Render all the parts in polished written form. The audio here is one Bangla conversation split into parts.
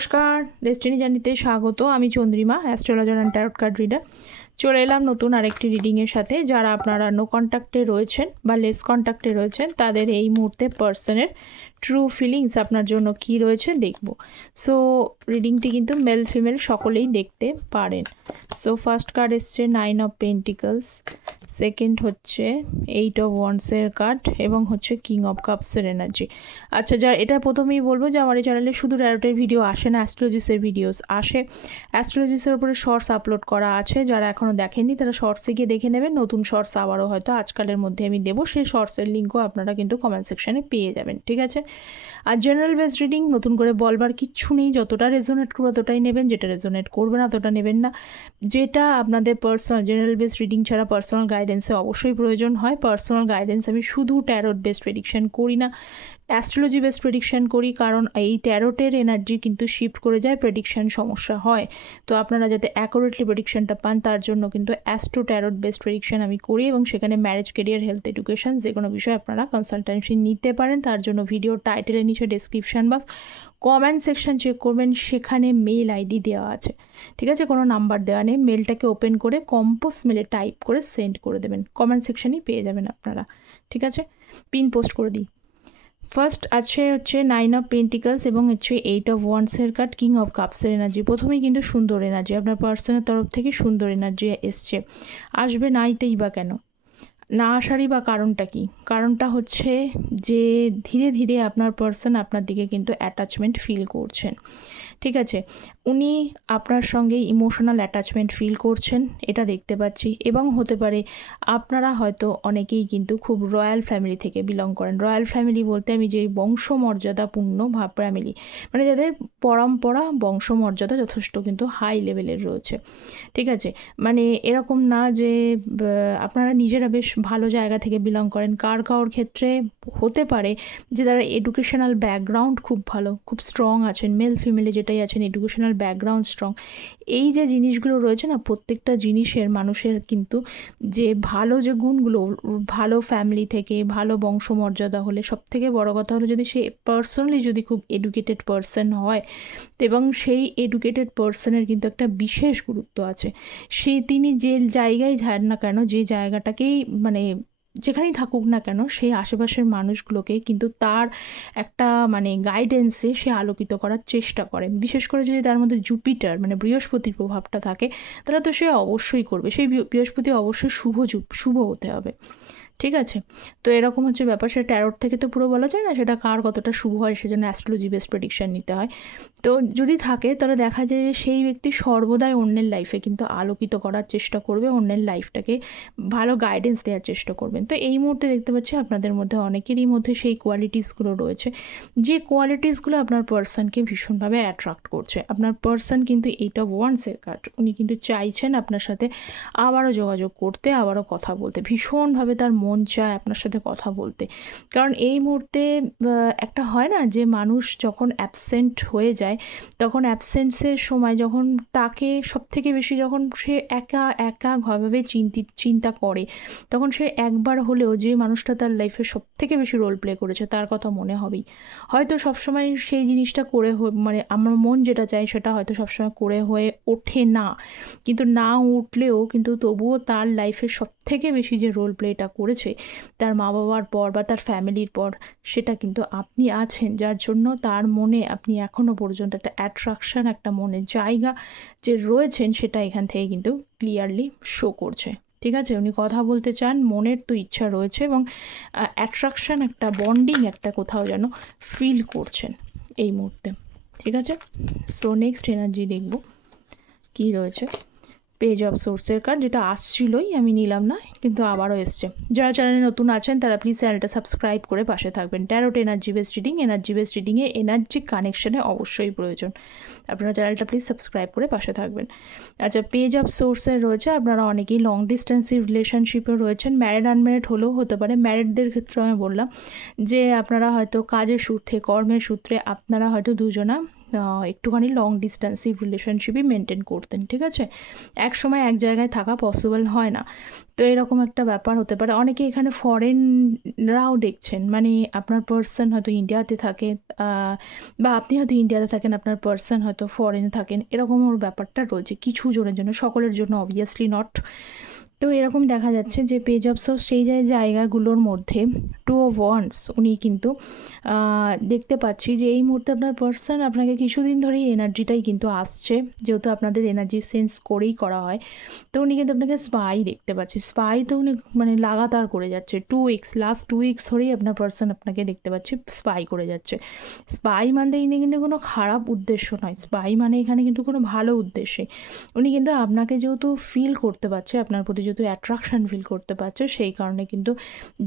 নমস্কার, ডেস্টিনি জার্নিতে স্বাগত। আমি Chandrima, astrologer and tarot card reader. চলে এলাম নতুন আরেকটি রিডিংয়ের সাথে। যারা আপনারা নো কন্ট্যাক্টে রয়েছেন বা লেস কন্ট্যাক্টে রয়েছেন, তাদের এই মুহূর্তে পার্সনের ট্রু ফিলিংস আপনার জন্য কি রয়েছে দেখব। সো রিডিংটি কিন্তু মেল ফিমেল সকলেই দেখতে পারেন। সো ফার্স্ট কার্ড এসছে 9 অফ পেন্টিকলস, সেকেন্ড হচ্ছে 8 অফ ওয়ান্ডসের কার্ড এবং হচ্ছে কিং অফ কাপসের এনার্জি। আচ্ছা, যা এটা প্রথমেই বলবো যে আমার এই চ্যানেলে শুধু ট্যারোটের ভিডিও আসে না, অ্যাস্ট্রোলজিসের ভিডিওস আসে। অ্যাস্ট্রোলজিসের উপরে শর্টস আপলোড করা আছে, যারা এখনও দেখেননি তারা শর্টসে গিয়ে দেখে নেবেন। নতুন শর্টস আবারও হয়তো আজকালের মধ্যে আমি দেবো, সেই শর্টসের লিঙ্কও আপনারা কিন্তু কমেন্ট সেকশানে পেয়ে যাবেন, ঠিক আছে? আর জেনারেল বেস রিডিং নতুন করে বলবার কিচ্ছু নেই, যতটা রেজোনেট করবে ততটাই নেবেন, যেটা রেজোনেট করবে না ততটা নেবেন না। যেটা আপনাদের পার্সোনাল, জেনারেল বেস রিডিং ছাড়া পার্সোনাল গাইডেন্সে অবশ্যই প্রয়োজন হয়। পার্সোনাল গাইডেন্স আমি শুধু ট্যারোট বেসড প্রেডিকশন করি না, অ্যাস্ট্রোলজি বেসড প্রেডিকশন করি, কারণ এই ট্যারোটের এনার্জি কিন্তু শিফট করে যায়, প্রেডিকশন সমস্যা হয়। তো আপনারা যাতে অ্যাকুরেটলি প্রেডিকশনটা পান তার জন্য কিন্তু অ্যাস্ট্রো ট্যারোট বেসড প্রেডিকশন আমি করি, এবং সেখানে ম্যারেজ, কেরিয়ার, হেলথ, এডুকেশন যে কোনো বিষয়ে আপনারা কনসালটেন্সি নিতে পারেন। তার জন্য ভিডিও টাইটেলের নিচে description box, comment section check করবেন, সেখানে মেল আইডি দেওয়া আছে, ঠিক আছে? কোনো নাম্বার দেওয়া নেই। মেলটাকে ওপেন করে কম্পোজ মেলে টাইপ করে সেন্ড করে দেবেন, কমেন্ট সেকশানেই পেয়ে যাবেন আপনারা, ঠিক আছে? পিন পোস্ট করে দিই। ফার্স্ট আছে হচ্ছে 9 অফ পেন্টিকলস এবং হচ্ছে 8 অফ ওয়ান্ডসের কার্ড, কিং অফ কাপসের এনার্জি। প্রথমেই কিন্তু সুন্দর এনার্জি, আপনার পার্সনের তরফ থেকে সুন্দর এনার্জি এসছে। আসবে না এটাই বা কেন? না আসারই বা কারণটা কি? কারণটা হচ্ছে যে ধীরে ধীরে আপনার পার্সন আপনার দিকে কিন্তু অ্যাটাচমেন্ট ফিল করছেন, ঠিক আছে? উনি আপনার সঙ্গে ইমোশনাল অ্যাটাচমেন্ট ফিল করছেন, এটা দেখতে পাচ্ছি। এবং হতে পারে আপনারা হয়তো অনেকেই কিন্তু খুব রয়্যাল ফ্যামিলি থেকে বিলং করেন। রয়্যাল ফ্যামিলি বলতে আমি যে বংশমর্যাদাপূর্ণ ফ্যামিলি, মানে যাদের পরম্পরা বংশমর্যাদা যথেষ্ট কিন্তু হাই লেভেলের রয়েছে, ঠিক আছে? মানে এরকম না যে আপনারা নিজেরা বেশ ভালো জায়গা থেকে বিলং করেন। কারোর ক্ষেত্রে হতে পারে যে তারা এডুকেশনাল ব্যাকগ্রাউন্ড খুব ভালো, খুব স্ট্রং আছেন, মেল ফিমেলে যেটাই আছেন এডুকেশনাল ব্যাকগ্রাউন্ড স্ট্রং। এই যে জিনিসগুলো রয়েছে না, প্রত্যেকটা জিনিসের মানুষের কিন্তু যে ভালো যে গুণগুলো, ভালো ফ্যামিলি থেকে ভালো বংশমর্যাদা হলে, সবথেকে বড় কথা হলো যদি সে পার্সোনালি যদি খুব এডুকেটেড পার্সন হয়, এবং সেই এডুকেটেড পার্সনের কিন্তু একটা বিশেষ গুরুত্ব আছে। তিনি যে জায়গায় যান না কেন, যে জায়গাটাকেই মানে যেখানেই থাকুক না কেন, সেই আশেপাশের মানুষগুলোকে কিন্তু তার একটা মানে গাইডেন্সে সে আলোকিত করার চেষ্টা করে। বিশেষ করে যদি তার মধ্যে জুপিটার মানে বৃহস্পতির প্রভাবটা থাকে, তাহলে তো সে অবশ্যই করবে। সেই বৃহস্পতি অবশ্যই শুভ হতে হবে, ঠিক আছে? তো এরকম হচ্ছে ব্যাপার। সেটা ট্যারোট থেকে তো পুরো বলা যায় না সেটা কার কতটা শুভ হয়, সেজন্য অ্যাস্ট্রোলজি বেসড প্রেডিকশন নিতে হয়। তো যদি থাকে তাহলে দেখা যায় যে সেই ব্যক্তি সর্বদাই অন্যের লাইফে কিন্তু আলোকিত করার চেষ্টা করবে, অন্যের লাইফটাকে ভালো গাইডেন্স দেওয়ার চেষ্টা করবেন। তো এই মুহূর্তে দেখতে পাচ্ছি আপনাদের মধ্যে অনেকেরই মধ্যে সেই কোয়ালিটিসগুলো রয়েছে, যে কোয়ালিটিসগুলো আপনার পার্সনকে ভীষণভাবে অ্যাট্রাক্ট করছে। আপনার পার্সন কিন্তু 8 অফ ওয়ান্ডসের কার্ড, উনি কিন্তু চাইছেন আপনার সাথে আবারও যোগাযোগ করতে, আবারও কথা বলতে, ভীষণভাবে তার মন চায় আপনার সাথে কথা বলতে। কারণ এই মুহূর্তে একটা হয় না যে মানুষ যখন অ্যাবসেন্ট হয়ে যায়, তখন অ্যাবসেন্সের সময় যখন তাকে সবথেকে বেশি যখন সে একা ভাবে চিন্তা করে, তখন সে একবার হলেও যে মানুষটা তার লাইফে সবথেকে বেশি রোল প্লে করেছে তার কথা মনে হবেই। হয়তো সবসময় সেই জিনিসটা করে মানে আমার মন যেটা চাই সেটা হয়তো সবসময় করে হয়ে ওঠে না, কিন্তু না উঠলেও কিন্তু তবুও তার লাইফে সবথেকে বেশি যে রোল প্লেটা করেছে তার মা বাবার পর বা তার ফ্যামিলির পর, সেটা কিন্তু আপনি আছেন, যার জন্য তার মনে আপনি এখনও পর্যন্ত একটা অ্যাট্রাকশান, একটা মনের জায়গা যে রয়েছেন সেটা এখান থেকে কিন্তু ক্লিয়ারলি শো করছে, ঠিক আছে? উনি কথা বলতে চান, মনের তো ইচ্ছা রয়েছে, এবং অ্যাট্রাকশান, একটা বন্ডিং একটা কোথাও যেন ফিল করছেন এই মুহূর্তে, ঠিক আছে? সো নেক্সট এনার্জি দেখব কী রয়েছে। পেজ অফ সোর্সের কার্ড, যেটা আসছিলই, আমি নিলাম না কিন্তু আবারও এসছে। যারা চ্যানেলে নতুন আছেন তারা প্লিজ চ্যানেলটা সাবস্ক্রাইব করে পাশে থাকবেন। Tarot energy based reading, energy based রিডিংয়ে এনার্জি কানেকশানে অবশ্যই প্রয়োজন। আপনারা চ্যানেলটা প্লিজ সাবস্ক্রাইব করে পাশে থাকবেন। আচ্ছা, পেজ অফ সোর্সের রয়েছে আপনারা অনেকেই লং ডিস্টেন্সিভ রিলেশনশিপে রয়েছেন, ম্যারিড আনম্যারিড হলেও হতে পারে। ম্যারিডদের ক্ষেত্রে আমি বললাম যে আপনারা হয়তো কাজের সূত্রে, কর্মের সূত্রে আপনারা হয়তো দুজনা একটুখানি লং ডিস্টেন্সিভ রিলেশনশিপই মেনটেন করতেন, ঠিক আছে? এক সময় এক জায়গায় থাকা পসিবল হয় না। তো এরকম একটা ব্যাপার হতে পারে। অনেকে এখানে ফরেনরাও দেখছেন, মানে আপনার পার্সন হয়তো ইন্ডিয়াতে থাকে, বা আপনি হয়তো ইন্ডিয়াতে থাকেন, আপনার পার্সন হয়তো ফরেনে থাকেন, এরকম ওর ব্যাপারটা রয়েছে কিছু জনের জন্য, সকলের জন্য অবভিয়াসলি নট। তো এরকম দেখা যাচ্ছে যে পেজ অফ সোর্স সেই জায়গাগুলোর মধ্যে 2 অফ ওয়ান্ডস উনি কিন্তু দেখতে পাচ্ছি যে এই মুহূর্তে আপনার পার্সন আপনাকে কিছুদিন ধরেই এনার্জিটাই কিন্তু আসছে, যেহেতু আপনাদের এনার্জি সেন্স করেই করা হয়। তো উনি কিন্তু আপনাকে স্পাই দেখতে পাচ্ছি, স্পাই তো উনি মানে লাগাতার করে যাচ্ছে 2 উইকস, লাস্ট 2 উইকস ধরেই আপনার পার্সন আপনাকে দেখতে পাচ্ছি স্পাই করে যাচ্ছে। স্পাই মানে ইনি কিন্তু কোনো খারাপ উদ্দেশ্য নয়, স্পাই মানে এখানে কিন্তু কোনো ভালো উদ্দেশ্যে উনি কিন্তু আপনাকে যেহেতু ফিল করতে পারছে, আপনার প্রতি যেহেতু অ্যাট্রাকশান ফিল করতে পারছে, সেই কারণে কিন্তু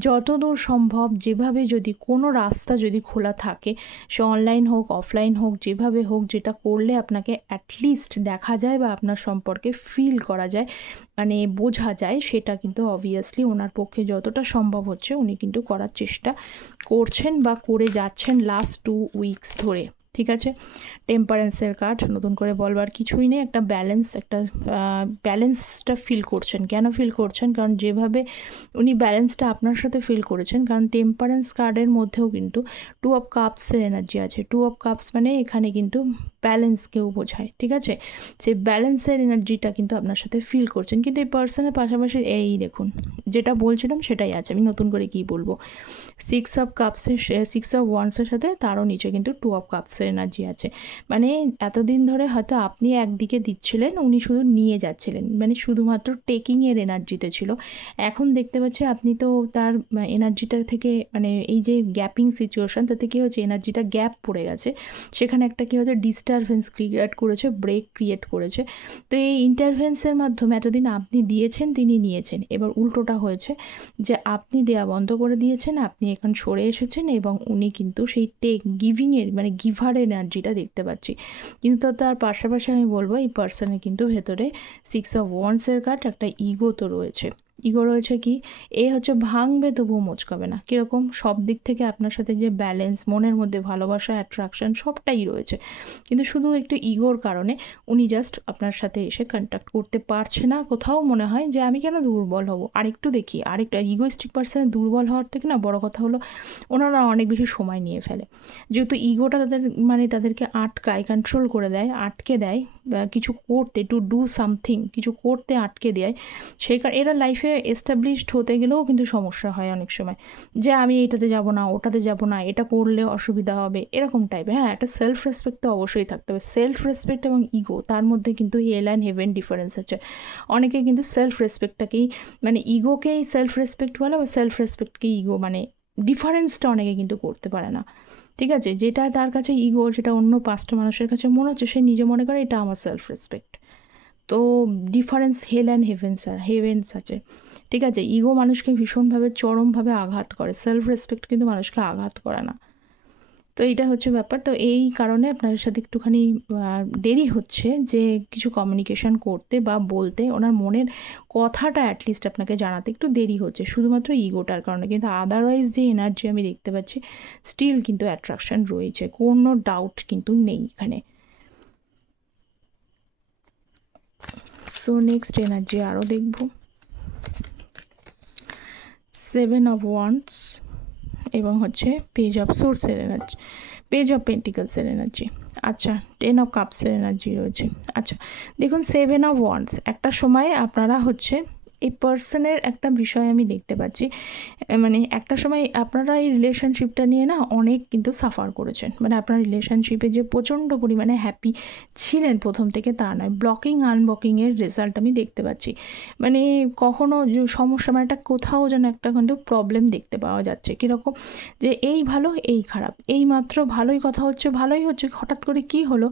যতদূর সম্ভব যেভাবে যদি কোনো রাস্তা যদি খোলা থাকে, সে অনলাইন হোক অফলাইন হোক, যেভাবে হোক, যেটা করলে আপনাকে অ্যাটলিস্ট দেখা যায় বা আপনার সম্পর্কে ফিল করা যায়, মানে বোঝা যায়, সেটা কিন্তু অবভিয়াসলি ওনার পক্ষে যতটা সম্ভব হচ্ছে উনি কিন্তু করার চেষ্টা করছেন বা করে যাচ্ছেন লাস্ট 2 উইকস ধরে, ঠিক আছে? টেম্পারেন্সের কার্ড, নতুন করে বলবার কিছুই নেই, একটা ব্যালেন্সটা ফিল করছেন। কেন ফিল করছেন? কারণ যেভাবে উনি ব্যালেন্সটা আপনার সাথে ফিল করেছেন, কারণ টেম্পারেন্স কার্ডের মধ্যেও কিন্তু 2 অফ কাপসের এনার্জি আছে। 2 অফ কাপস মানে এখানে কিন্তু ব্যালেন্সকেও বোঝায়, ঠিক আছে? সেই ব্যালেন্সের এনার্জিটা কিন্তু আপনার সাথে ফিল করছেন, কিন্তু এই পার্সনের পাশাপাশি এই দেখুন যেটা বলছিলাম সেটাই আছে, আমি নতুন করে কি বলবো, 6 অফ কাপসের 6 অফ ওয়ান্ডসের সাথে তারও নিচে কিন্তু 2 অফ কাপসের এনার্জি আছে। মানে এতদিন ধরে হয়তো আপনি একদিকে দিচ্ছিলেন, উনি শুধু নিয়ে যাচ্ছিলেন, মানে শুধুমাত্র টেকিংয়ের এনার্জিতে ছিল। এখন দেখতে পাচ্ছি আপনি তো তার এনার্জিটা থেকে, মানে এই যে গ্যাপিং সিচুয়েশান, তাতে কী হচ্ছে, এনার্জিটা গ্যাপ পড়ে গেছে, সেখানে একটা কী হচ্ছে ডিস্টারবেন্স ক্রিয়েট করেছে, ব্রেক ক্রিয়েট করেছে। তো এই ইন্টারভেন্সের মাধ্যমে এতদিন আপনি দিয়েছেন, তিনি নিয়েছেন, এবার উল্টোটা হয়েছে যে আপনি দেয়া বন্ধ করে দিয়েছেন, আপনি এখন সরে এসেছেন, এবং উনি কিন্তু সেই গিভিংয়ের মানে গিভার এনার্জিটা দেখতে পাচ্ছি। কিন্তু তার পাশাপাশি আমি বলবো এই পার্সনের কিন্তু ভেতরে 6 অফ ওয়ান্ডসের কার্ড, একটা ইগো তো রয়েছে। ইগো রয়েছে কি, এ হচ্ছে ভাঙবে তবুও মোচকাবে না, কীরকম সব দিক থেকে আপনার সাথে যে ব্যালেন্স, মনের মধ্যে ভালোবাসা, অ্যাট্রাকশন সবটাই রয়েছে, কিন্তু শুধু একটু ইগোর কারণে উনি জাস্ট আপনার সাথে এসে কন্ট্যাক্ট করতে পারছে না। কোথাও মনে হয় যে আমি কেন দুর্বল হব, আরেকটু দেখি, আরেকটা ইগোইস্টিক পার্সনের দুর্বল হওয়ার থেকে না বড় কথা হলো ওনারা অনেক বেশি সময় নিয়ে ফেলে, যেহেতু ইগোটা তাদেরকে আটকায়, কন্ট্রোল করে দেয়, আটকে দেয় কিছু করতে, টু ডু সামথিং, কিছু করতে আটকে দেয়। সেই কারণে এরা লাইফে এস্টাবলিশড হতে গেলেও কিন্তু সমস্যা হয় অনেক সময়, যে আমি এইটাতে যাব না, ওটাতে যাব না, এটা করলে অসুবিধা হবে, এরকম টাইপের। হ্যাঁ, একটা সেলফ রেসপেক্ট তো অবশ্যই থাকতে হবে। সেলফ রেসপেক্ট এবং ইগো, তার মধ্যে কিন্তু হেল অ্যান্ড হেভেন ডিফারেন্স আছে। অনেকে কিন্তু সেলফ রেসপেক্টটাকেই মানে ইগোকেই সেলফ রেসপেক্ট বলে, বা সেলফ রেসপেক্টকেই ইগো, মানে ডিফারেন্সটা অনেকে কিন্তু করতে পারে না, ঠিক আছে? যেটা তার কাছে ইগো, যেটা অন্য 5টা মানুষের কাছে মনে হচ্ছে, সে নিজে মনে করে এটা আমার সেলফ রেসপেক্ট। তো ডিফারেন্স হেল অ্যান্ড হেভেন্স আছে, ঠিক আছে? ইগো মানুষকে ভীষণভাবে চরমভাবে আঘাত করে, সেলফ রেসপেক্ট কিন্তু মানুষকে আঘাত করে না। তো এইটা হচ্ছে ব্যাপার। তো এই কারণে আপনাদের সাথে একটুখানি দেরি হচ্ছে যে কিছু কমিউনিকেশন করতে বা বলতে, ওনার মনের কথাটা অ্যাটলিস্ট আপনাকে জানাতে একটু দেরি হচ্ছে, শুধুমাত্র ইগোটার কারণে। কিন্তু আদারওয়াইজ যে এনার্জি আমি দেখতে পাচ্ছি, স্টিল কিন্তু অ্যাট্রাকশান রয়েছে, কোনো ডাউট কিন্তু নেই এখানে। সো নেক্সট এনার্জি আরও দেখব, 7 অফ ওয়ান্ডস এবং হচ্ছে পেজ অফ সোর্সের এনার্জি, পেজ অফ পেন্টিকলসের এনার্জি, আচ্ছা 10 অফ কাপসের এনার্জি রয়েছে। আচ্ছা দেখুন, 7 অফ ওয়ান্ডস, একটা সময়ে আপনারা হচ্ছে এই পার্সনের একটা বিষয় আমি দেখতে পাচ্ছি, মানে একটা সময় আপনারা এই রিলেশনশিপটা নিয়ে না অনেক কিন্তু সাফার করেছেন, মানে আপনার রিলেশনশিপে যে প্রচণ্ড পরিমাণে হ্যাপি ছিলেন প্রথম থেকে তা নয়, ব্লকিং আনব্লকিংয়ের রেজাল্ট আমি দেখতে পাচ্ছি। মানে কখনো যে সমস্যা, মানে একটা কোথাও যেন একটা কিন্তু প্রবলেম দেখতে পাওয়া যাচ্ছে, কীরকম যে এই ভালো এই খারাপ, এই মাত্র ভালোই কথা হচ্ছে, ভালোই হচ্ছে, হঠাৎ করে কি হলো,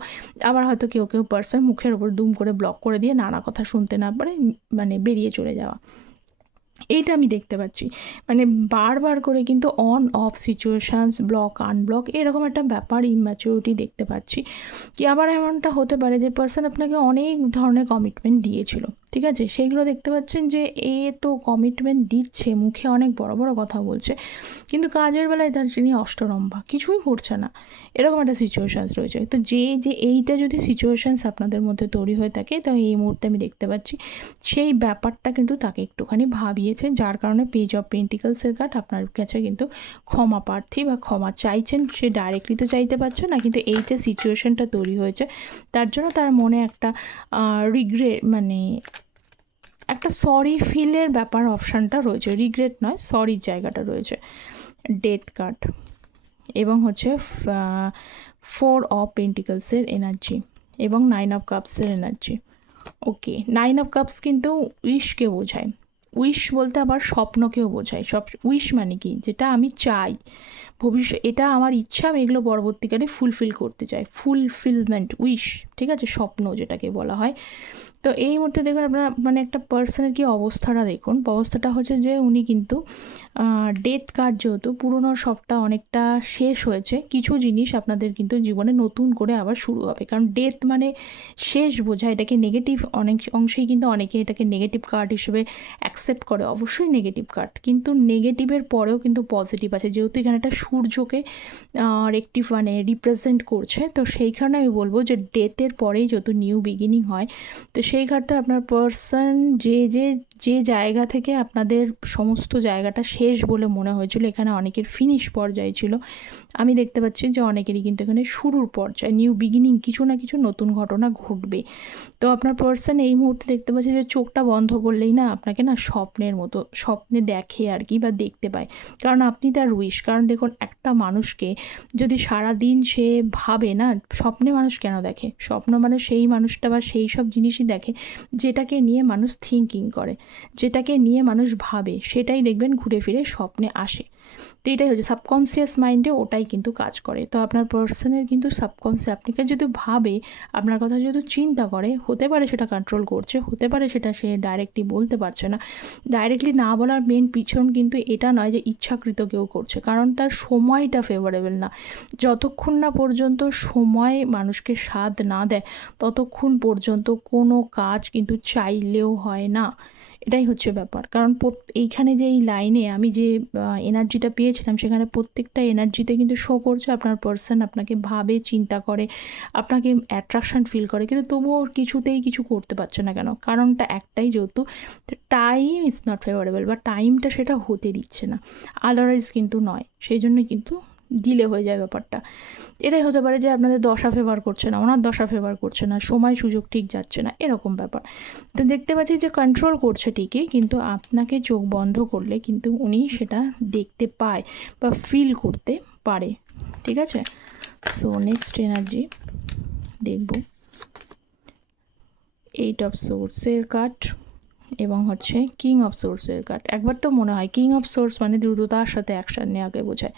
আবার হয়তো কেউ কেউ পার্সন মুখের ওপর দুম করে ব্লক করে দিয়ে নানা কথা শুনতে না পারে মানে বেরিয়ে চলে যাওয়া। এইটা আমি দেখতে পাচ্ছি। মানে বারবার করে কিন্তু on of situations, block unblock এরকম একটা ব্যাপার, ইনম্যাচুরিটি দেখতে পাচ্ছি। কি আবার এমনটা হতে পারে যে পার্সন আপনাকে অনেক ধরনের কমিটমেন্ট দিয়েছিল, ঠিক আছে? সেইগুলো দেখতে পাচ্ছেন যে এ তো কমিটমেন্ট দিচ্ছে, মুখে অনেক বড় বড় কথা বলছে, কিন্তু কাজের বেলায় তার যিনি অষ্টরম্ভা, কিছুই করছে না, এরকম একটা সিচুয়েশানস রয়েছে। তো যে এইটা যদি সিচুয়েশানস আপনাদের মধ্যে তৈরি হয়ে থাকে, তো এই মুহূর্তে আমি দেখতে পাচ্ছি সেই ব্যাপারটা কিন্তু তাকে একটুখানি ভাবিয়েছে, যার কারণে পেজ অফ পেন্টিকলসের কার্ড আপনার কাছে কিন্তু ক্ষমা প্রার্থী বা ক্ষমা চাইছেন। সে ডাইরেক্টলি তো চাইতে পারছে না, কিন্তু এই যে সিচুয়েশানটা তৈরি হয়েছে তার জন্য তার মনে একটা রিগ্রেট, মানে একটা সরি ফিলের ব্যাপার অপশানটা রয়েছে, রিগ্রেট নয়, সরির জায়গাটা রয়েছে। ডেথ কার্ড এবং হচ্ছে 4 অফ পেন্টিকলসের এনার্জি এবং 9 অফ কাপসের এনার্জি। ওকে, 9 অফ কাপস কিন্তু উইশকে বোঝায়। উইশ বলতে আবার স্বপ্নকেও বোঝায়। উইশ মানে কি, যেটা আমি চাই ভবিষ্যৎ, এটা আমার ইচ্ছা, আমি এগুলো পরবর্তীকালে ফুলফিল করতে চাই, ফুলফিলমেন্ট, উইশ, ঠিক আছে, স্বপ্ন যেটাকে বলা হয়। তো এই মুহূর্তে দেখুন আপনার মানে একটা পার্সনের কি অবস্থাটা দেখুন, অবস্থাটা হচ্ছে যে উনি কিন্তু ডেথ কার্ড, যেহেতু পুরনো সবটা অনেকটা শেষ হয়েছে, কিছু জিনিস আপনাদের কিন্তু জীবনে নতুন করে আবার শুরু হবে, কারণ ডেথ মানে শেষ বোঝায়। এটাকে নেগেটিভ অনেক অংশেই কিন্তু অনেকে এটাকে নেগেটিভ কার্ড হিসেবে অ্যাকসেপ্ট করে, অবশ্যই নেগেটিভ কার্ড, কিন্তু নেগেটিভের পরেও কিন্তু পজিটিভ আছে, যেহেতু এখানে একটা সূর্যকে রেক্টিভ মানে রিপ্রেজেন্ট করছে। তো সেইখানে আমি বলবো যে ডেথের পরেই যেহেতু নিউ বিগিনিং হয়, তো সেই কার্ডটা আপনার পার্সন যে জায়গা থেকে আপনাদের সমস্ত জায়গাটা শেষ বলে মনে হয়েছিল, এখানে অনেকের ফিনিশ পর্যায়ে ছিল, আমি দেখতে পাচ্ছি যে অনেকেরই কিন্তু এখানে শুরুর পর্যায়ে, নিউ বিগিনিং, কিছু না কিছু নতুন ঘটনা ঘটবে। তো আপনার পার্সন এই মুহূর্তে দেখতে পাচ্ছে যে চোখটা বন্ধ করলেই না আপনাকে না স্বপ্নের মতো স্বপ্নে দেখে আর কি, বা দেখতে পায়, কারণ আপনি তার উইশ। কারণ দেখুন, একটা মানুষকে যদি সারা দিন সে ভাবে না, স্বপ্নে মানুষ কেন দেখে? স্বপ্ন মানে সেই মানুষটা বা সেই সব জিনিসই দেখে যেটাকে নিয়ে মানুষ থিঙ্কিং করে, যেটাকে নিয়ে মানুষ ভাবে, সেটাই দেখবেন ঘুরে ফিরে স্বপ্নে আসে। তো এটাই হচ্ছে সাবকনসিয়াস মাইন্ডে, ওটাই কিন্তু কাজ করে। তো আপনার পার্সনের কিন্তু সাবকনসিয়াস আপনাকে যদি ভাবে, আপনার কথা যদি চিন্তা করে, হতে পারে সেটা কন্ট্রোল করছে, হতে পারে সেটা সে ডাইরেক্টলি বলতে পারছে না। ডাইরেক্টলি না বলার মেন পিছন কিন্তু এটা নয় যে ইচ্ছাকৃত কেউ করছে, কারণ তার সময়টা ফেভারেবল না। যতক্ষণ না পর্যন্ত সময় মানুষকে স্বাদ না দেয়, ততক্ষণ পর্যন্ত কোনো কাজ কিন্তু চাইলেও হয় না। এটাই হচ্ছে ব্যাপার। কারণ এইখানে যে এই লাইনে আমি যে এনার্জিটা পেয়েছিলাম, সেখানে প্রত্যেকটা এনার্জিতে কিন্তু শো করছে আপনার পার্সন আপনাকে ভাবে, চিন্তা করে, আপনাকে অ্যাট্রাকশান ফিল করে, কিন্তু তবুও কিছুতেই কিছু করতে পারছে না কেন? কারণটা একটাই, যেহেতু টাইম ইজ নট ফেভারেবল, বা টাইমটা সেটা হতে দিচ্ছে না, আদারওয়াইজ কিন্তু নয়, সেই জন্যই কিন্তু ডিলে হয়ে যায় ব্যাপারটা। এটাই হতে পারে যে আপনাদের দশা ফেভার করছে না, ওনার দশা ফেভার করছে না, সময় সুযোগ ঠিক যাচ্ছে না, এরকম ব্যাপার। তো দেখতে পাচ্ছি যে কন্ট্রোল করছে ঠিকই, কিন্তু আপনাকে চোখ বন্ধ করলে কিন্তু উনি সেটা দেখতে পায় বা ফিল করতে পারে, ঠিক আছে? সো নেক্সট এনার্জি দেখব 8 অফ সোর্সের কার্ড এবং হচ্ছে কিং অফ সোর্সের কার্ড। একবার তো মনে হয় কিং অফ সোর্স মানে দ্রুততার সাথে অ্যাকশান নেওয়াকে বোঝায়।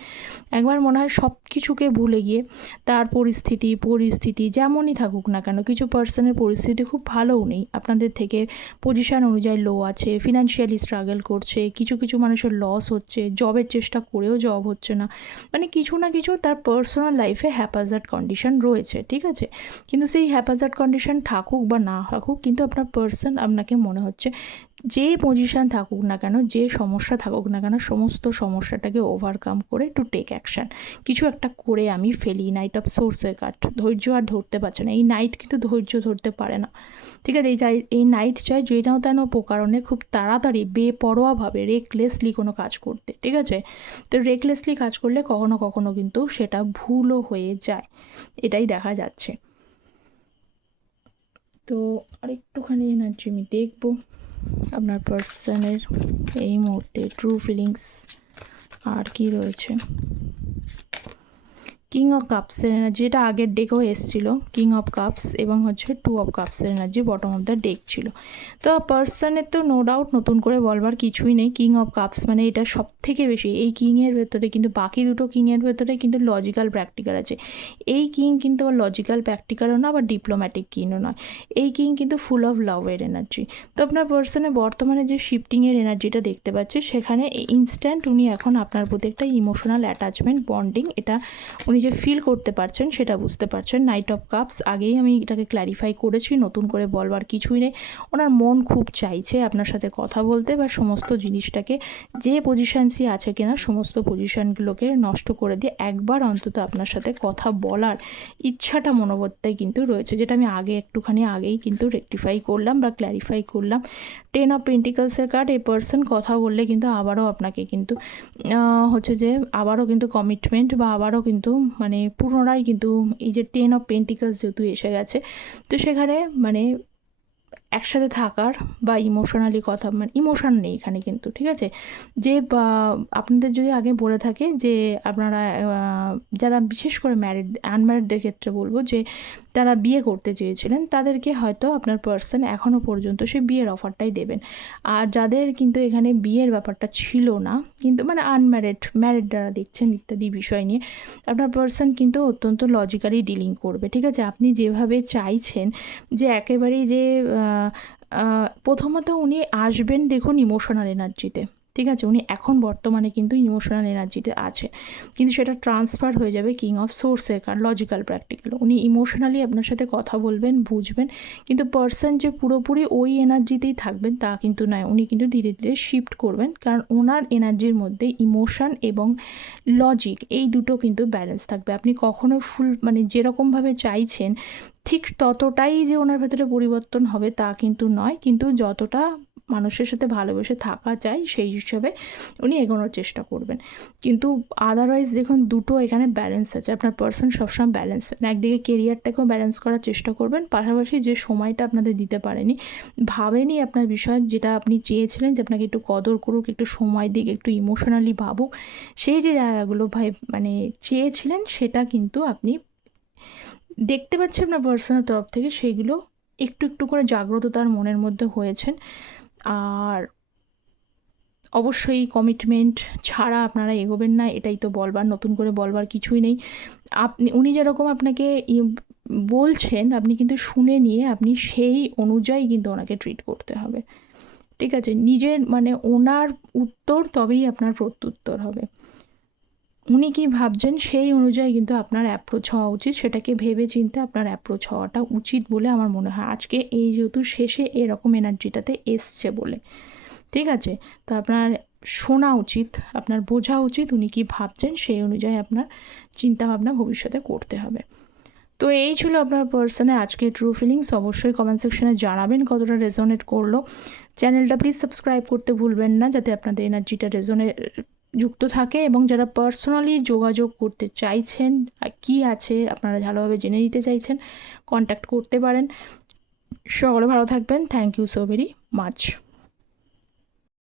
একবার মনে হয় সব কিছুকে ভুলে গিয়ে তার পরিস্থিতি যেমনই থাকুক না কেন, কিছু পার্সনের পরিস্থিতি খুব ভালোও নেই, আপনাদের থেকে পজিশান অনুযায়ী লো আছে, ফিনান্সিয়ালি স্ট্রাগল করছে, কিছু মানুষের লস হচ্ছে, জবের চেষ্টা করেও জব হচ্ছে না, মানে কিছু না কিছু তার পার্সোনাল লাইফে হ্যাপাজার্ড কন্ডিশন রয়েছে, ঠিক আছে? কিন্তু সেই হ্যাপাজার্ড কন্ডিশন থাকুক বা না থাকুক, কিন্তু আপনার পার্সন আপনাকে মনে হচ্ছে যে পজিশান থাকুক না কেন, যে সমস্যা থাকুক না কেন, সমস্ত সমস্যাটাকে ওভারকাম করে টু টেক অ্যাকশান, কিছু একটা করে আমি ফেলি। নাইট অফ সোর্সের কার্ড, ধৈর্য আর ধরতে পারছে না, এই নাইট কিন্তু ধৈর্য ধরতে পারে না, ঠিক আছে? এই নাইট চাই যেন তেন প্রকারণে খুব তাড়াতাড়ি বেপরোয়াভাবে রেকলেসলি কোনো কাজ করতে, ঠিক আছে? তো রেকলেসলি কাজ করলে কখনো কখনো কিন্তু সেটা ভুলও হয়ে যায়, এটাই দেখা যাচ্ছে। তো আরেকটুখানি এনার্জি আমি দেখবো আপনার পার্সনের এই মুহূর্তে ট্রু ফিলিংস আর কি রয়েছে। কিং অফ কাপসের এনার্জি, এটা আগের ডেকেও এসেছিলো, কিং অফ কাপস এবং হচ্ছে 2 অফ কাপসের energy bottom of the deck ছিল। তো পার্সনের তো নো ডাউট নতুন করে বলবার কিছুই নেই। কিং অফ কাপস মানে এটা সব থেকে বেশি, এই কিংয়ের ভেতরে কিন্তু বাকি দুটো কিংয়ের ভেতরে কিন্তু লজিক্যাল প্র্যাকটিক্যাল আছে। এই কিং কিন্তু আবার লজিক্যাল প্র্যাকটিক্যালও না, আবার ডিপ্লোম্যাটিক কিংও নয়। এই কিং কিন্তু ফুল অফ লাভের এনার্জি। তো আপনার পার্সনে বর্তমানে যে শিফটিংয়ের এনার্জিটা দেখতে পাচ্ছি, সেখানে ইনস্ট্যান্ট উনি এখন আপনার প্রতি একটা ইমোশনাল অ্যাটাচমেন্ট, বন্ডিং, এটা উনি যে ফিল করতে পারছেন সেটা বুঝতে পারছেন। নাইট অফ কাপস আগেই আমি এটাকে ক্ল্যারিফাই করেছি, নতুন করে বলবার কিছুই নেই। ওনার মন খুব চাইছে আপনার সাথে কথা বলতে, বা সমস্ত জিনিসটাকে যে পজিশানসই আছে কিনা সমস্ত পজিশানগুলোকে নষ্ট করে দিয়ে একবার অন্তত আপনার সাথে কথা বলার ইচ্ছাটা মনোবত্তায় কিন্তু রয়েছে, যেটা আমি একটুখানি আগেই কিন্তু রেকটিফাই করলাম বা ক্ল্যারিফাই করলাম। 10 অফ পেন্টিকলসের কার্ড, এই পার্সন কথা বললে কিন্তু আবারও আপনাকে কিন্তু হচ্ছে যে আবারও কিন্তু কমিটমেন্ট বা আবারও কিন্তু মানে পুনরায় কিন্তু এই যে 10 অফ পেন্টিকলস যেহেতু এসে গেছে, তো সেখানে মানে একসাথে থাকার বা ইমোশনালি কথা, মানে ইমোশন নেই এখানে কিন্তু, ঠিক আছে। যে আপনাদের যদি আগে বলে থাকে যে আপনারা যারা বিশেষ করে আনম্যারিডদের ক্ষেত্রে বলবো যে তারা বিয়ে করতে চেয়েছিলেন, তাদেরকে হয়তো আপনার পার্সন এখনও পর্যন্ত সে বিয়ের অফারটাই দেবেন। আর যাদের কিন্তু এখানে বিয়ের ব্যাপারটা ছিল না, কিন্তু মানে ম্যারিড যারা দেখছেন ইত্যাদি বিষয় নিয়ে, আপনার পার্সন কিন্তু অত্যন্ত লজিক্যালি ডিলিং করবে, ঠিক আছে। আপনি যেভাবে চাইছেন যে একেবারেই যে প্রথমত উনি আসবেন দেখুন ইমোশনাল এনার্জিতে, ঠিক আছে। উনি এখন বর্তমানে কিন্তু ইমোশনাল এনার্জিতে আছে, কিন্তু সেটা ট্রান্সফার হয়ে যাবে কিং অফ সোর্সের কার্ড, লজিক্যাল প্র্যাকটিক্যাল। উনি ইমোশনালি আপনার সাথে কথা বলবেন, বুঝবেন, কিন্তু পার্সন যে পুরোপুরি ওই এনার্জিতেই থাকবেন তা কিন্তু নয়। উনি কিন্তু ধীরে ধীরে শিফট করবেন, কারণ ওনার এনার্জির মধ্যে ইমোশন এবং লজিক এই দুটো কিন্তু ব্যালেন্স থাকবে। আপনি কখনোই মানে যেরকমভাবে চাইছেন ঠিক ততটাই যে ওনার ভেতরে পরিবর্তন হবে তা কিন্তু নয়, কিন্তু যতটা মানুষের সাথে ভালোবেসে থাকা যায় সেই হিসাবে উনি এগোনোর চেষ্টা করবেন। কিন্তু আদারওয়াইজ দেখুন দুটো এখানে ব্যালেন্স আছে, আপনার পার্সন সবসময় ব্যালেন্স, একদিকে কেরিয়ারটাকেও ব্যালেন্স করার চেষ্টা করবেন, পাশাপাশি যে সময়টা আপনাদের দিতে পারেনি, ভাবেনি আপনার বিষয়, যেটা আপনি চেয়েছিলেন যে আপনাকে একটু কদর করুক, একটু সময় দিক, একটু ইমোশনালি ভাবুক, সেই যে জায়গাগুলো মানে চেয়েছিলেন সেটা কিন্তু আপনি দেখতে পাচ্ছি আপনার পার্সনের তরফ থেকে সেইগুলো একটু একটু করে জাগ্রত তার মনের মধ্যে হয়েছেন। আর অবশ্যই কমিটমেন্ট ছাড়া আপনারা এগোবেন না, এটাই তো বলবার, নতুন করে বলবার কিছুই নেই। উনি যেরকম আপনাকে বলছেন, আপনি কিন্তু শুনে নিয়ে আপনি সেই অনুযায়ী কিন্তু ওনাকে ট্রিট করতে হবে, ঠিক আছে। নিজের মানে ওনার উত্তর তবেই আপনার প্রত্যুত্তর হবে। উনি কী ভাবছেন সেই অনুযায়ী কিন্তু আপনার অ্যাপ্রোচ হওয়া উচিত, সেটাকে ভেবে চিন্তে আপনার অ্যাপ্রোচ হওয়াটা উচিত বলে আমার মনে হয়। আজকে এই যেহেতু শেষে এরকম এনার্জিটাতে এসছে বলে, ঠিক আছে, তো আপনার শোনা উচিত, আপনার বোঝা উচিত উনি কী ভাবছেন, সেই অনুযায়ী আপনার চিন্তাভাবনা ভবিষ্যতে করতে হবে। তো এই ছিল আপনার পার্সনে আজকে ট্রু ফিলিংস। অবশ্যই কমেন্ট সেকশনে জানাবেন কতটা রেজোনেট করলো। চ্যানেলটা প্লিজ সাবস্ক্রাইব করতে ভুলবেন না, যাতে আপনাদের এনার্জিটা যুক্ত থাকে, এবং যারা পার্সোনালি যোগাযোগ করতে চাইছেন, কি আছে আপনারা ভালোভাবে জেনে নিতে চাইছেন, কন্ট্যাক্ট করতে পারেন। সকলে ভালো থাকবেন। Thank you so very much.